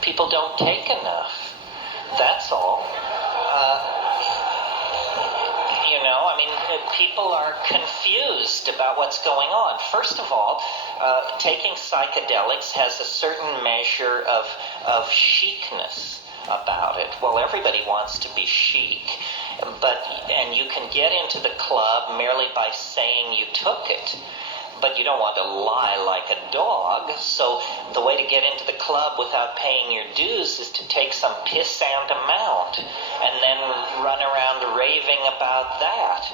People don't take enough. That's all. People are confused about what's going on. First of all, taking psychedelics has a certain measure of chicness about it. Well, everybody wants to be chic, and you can get into the club merely by saying you took it. But you don't want to lie like a dog, so the way to get into the club without paying your dues is to take some pissant amount and then run around raving about that.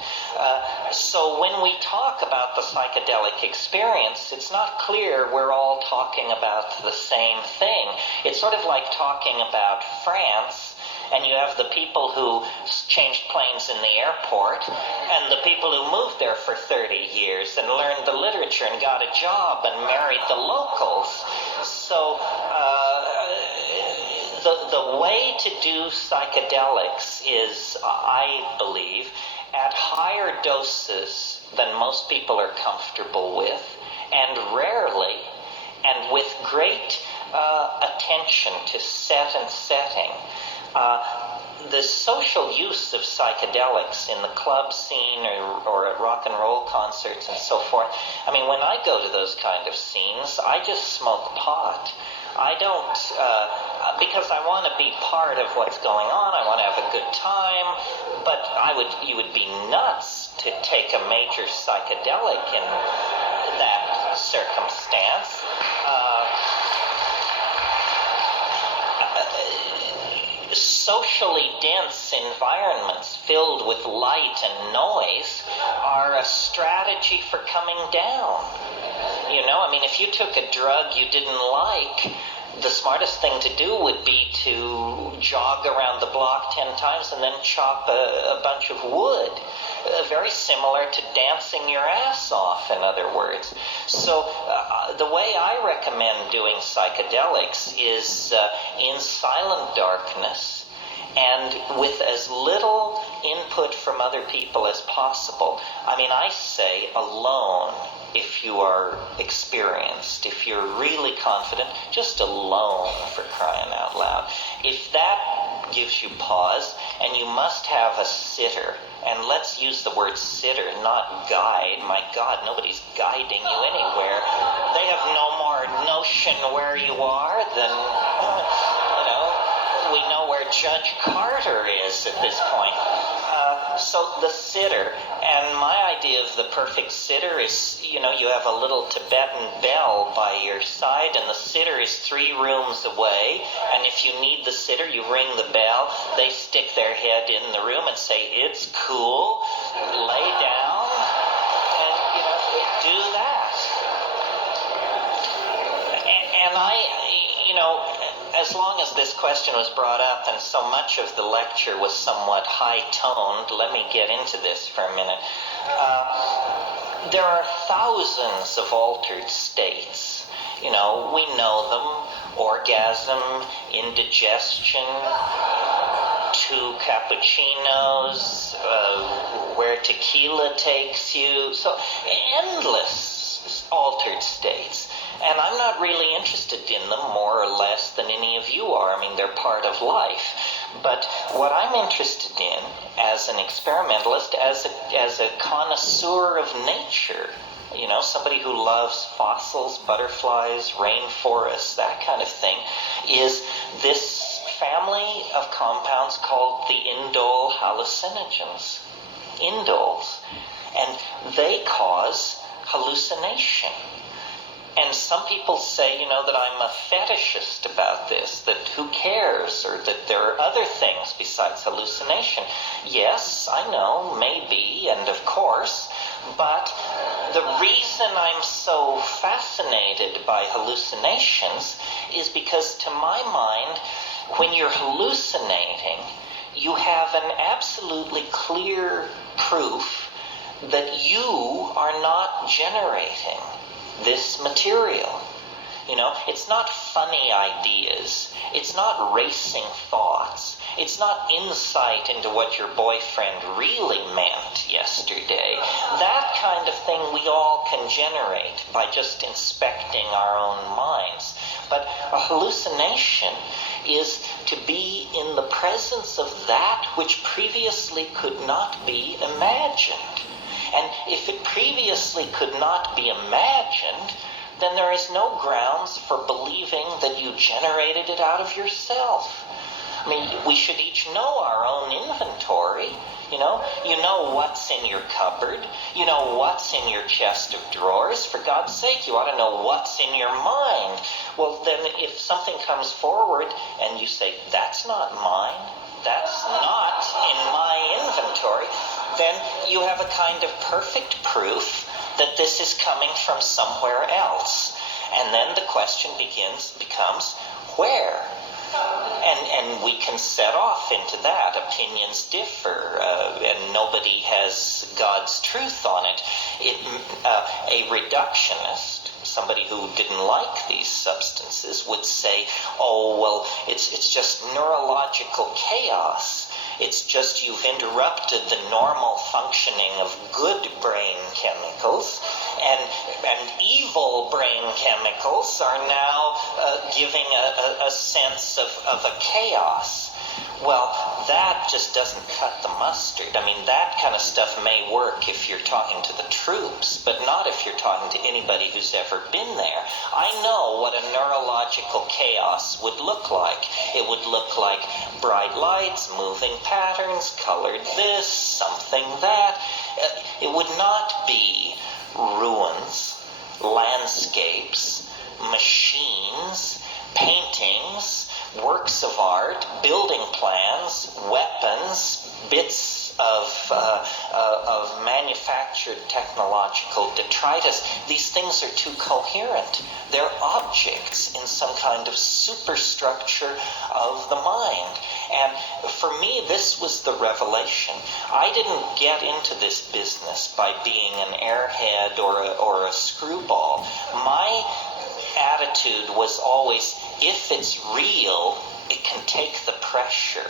So when we talk about the psychedelic experience, it's not clear we're all talking about the same thing. It's sort of like talking about France, and you have the people who changed planes in the airport and the people who moved there for 30 years and learned the literature and got a job and married the locals. So the way to do psychedelics is, I believe, at higher doses than most people are comfortable with, and rarely, and with great attention to set and setting. The social use of psychedelics in the club scene or at rock and roll concerts and so forth, when I go to those kind of scenes, I just smoke pot. I don't, because I want to be part of what's going on. I want to have a good time, but you would be nuts to take a major psychedelic in that circumstance. Socially dense environments filled with light and noise are a strategy for coming down. If you took a drug you didn't like, the smartest thing to do would be to jog around the block 10 times and then chop a bunch of wood. Very similar to dancing your ass off, in other words. So the way I recommend doing psychedelics is in silent darkness and with as little input from other people as possible. I say alone. If you are experienced, if you're really confident, just alone, for crying out loud. If that gives you pause, and you must have a sitter, and let's use the word sitter, not guide. My God, nobody's guiding you anywhere. They have no more notion where you are than, we know where Judge Carter is at this point. So the sitter, and my idea of the perfect sitter is, you have a little Tibetan bell by your side, and the sitter is 3 rooms away, and if you need the sitter, you ring the bell, they stick their head in the room and say, "It's cool, lay down," and, do that. And as long as this question was brought up and so much of the lecture was somewhat high-toned, let me get into this for a minute. There are thousands of altered states. We know them: orgasm, indigestion, 2 cappuccinos, where tequila takes you. So endless altered states. And I'm not really interested in them more or less than any of you are. They're part of life. But what I'm interested in as an experimentalist, as a connoisseur of nature, somebody who loves fossils, butterflies, rainforests, that kind of thing, is this family of compounds called the indole hallucinogens. Indoles. And they cause hallucination. And some people say, that I'm a fetishist about this, that who cares, or that there are other things besides hallucination. Yes, I know, maybe, and of course, but the reason I'm so fascinated by hallucinations is because, to my mind, when you're hallucinating, you have an absolutely clear proof that you are not generating this material. It's not funny ideas. It's not racing thoughts. It's not insight into what your boyfriend really meant yesterday. That kind of thing we all can generate by just inspecting our own minds. But a hallucination is to be in the presence of that which previously could not be imagined. And if it previously could not be imagined, then there is no grounds for believing that you generated it out of yourself. I mean, we should each know our own inventory. You know what's in your cupboard. You know what's in your chest of drawers. For God's sake, you ought to know what's in your mind. Well, then if something comes forward and you say, that's not mine, that's not in my inventory, then you have a kind of perfect proof that this is coming from somewhere else. And then the question becomes, where? And we can set off into that. Opinions differ, and nobody has God's truth on it. A reductionist, somebody who didn't like these substances, would say, oh, well, it's just neurological chaos. It's just you've interrupted the normal functioning of good brain chemicals, and evil brain chemicals are now giving a sense of a chaos. Well, that just doesn't cut the mustard. I mean, that kind of stuff may work if you're talking to the troops, but not if you're talking to anybody who's ever been there. I know what a neurological chaos would look like. It would look like bright lights, moving patterns, colored this, something that. It would not be ruins, landscapes, machines, paintings, works of art, building plans, weapons, bits of manufactured technological detritus. These things are too coherent. They're objects in some kind of superstructure of the mind. And for me, this was the revelation. I didn't get into this business by being an airhead or a screwball. My attitude was always, if it's real, it can take the pressure.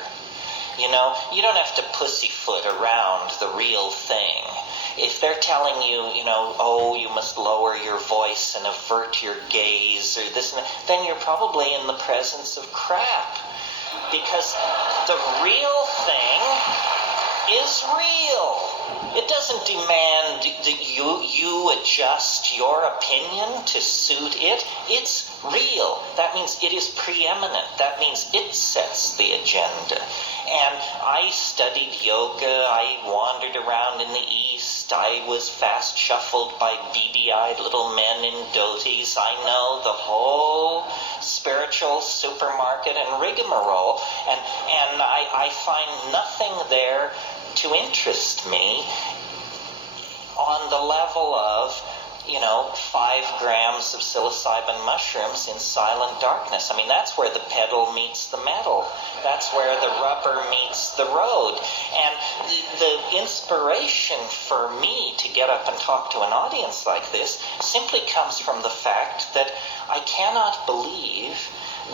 You don't have to pussyfoot around the real thing. If they're telling you, oh, you must lower your voice and avert your gaze or this and that, then you're probably in the presence of crap. Because the real thing is real. It doesn't demand that you adjust your opinion to suit it. It's real. That means it is preeminent. That means it sets the agenda. And I studied yoga. I wandered around in the East. I was fast shuffled by beady-eyed little men in dhotis. I know the whole spiritual supermarket and rigmarole. And I find nothing there to interest me on the level of 5 grams of psilocybin mushrooms in silent darkness. I mean, that's where the pedal meets the metal. That's where the rubber meets the road. And the inspiration for me to get up and talk to an audience like this simply comes from the fact that I cannot believe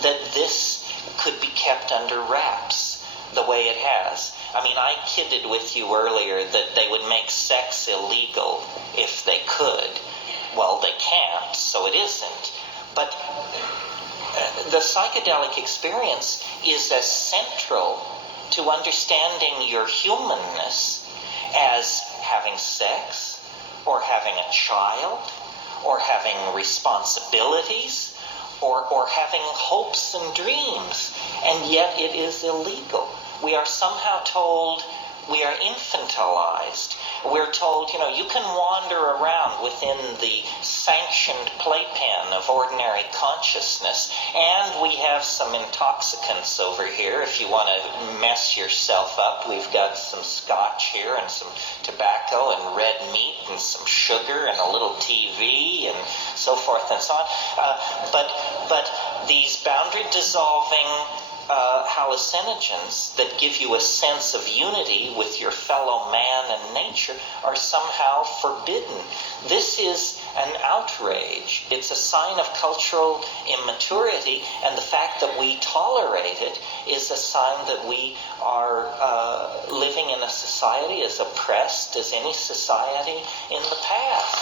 that this could be kept under wraps the way it has. I mean, I kidded with you earlier that they would make sex illegal if they could. Well, they can't, so it isn't. But the psychedelic experience is as central to understanding your humanness as having sex, or having a child, or having responsibilities, or having hopes and dreams. And yet it is illegal. We are somehow told we are infantilized. We're told, you can wander around within the sanctioned playpen of ordinary consciousness, and we have some intoxicants over here. If you want to mess yourself up, we've got some scotch here and some tobacco and red meat and some sugar and a little TV and so forth and so on. But these boundary dissolving hallucinogens that give you a sense of unity with your fellow man and nature are somehow forbidden. This is an outrage. It's a sign of cultural immaturity, and the fact that we tolerate it is a sign that we are living in a society as oppressed as any society in the past.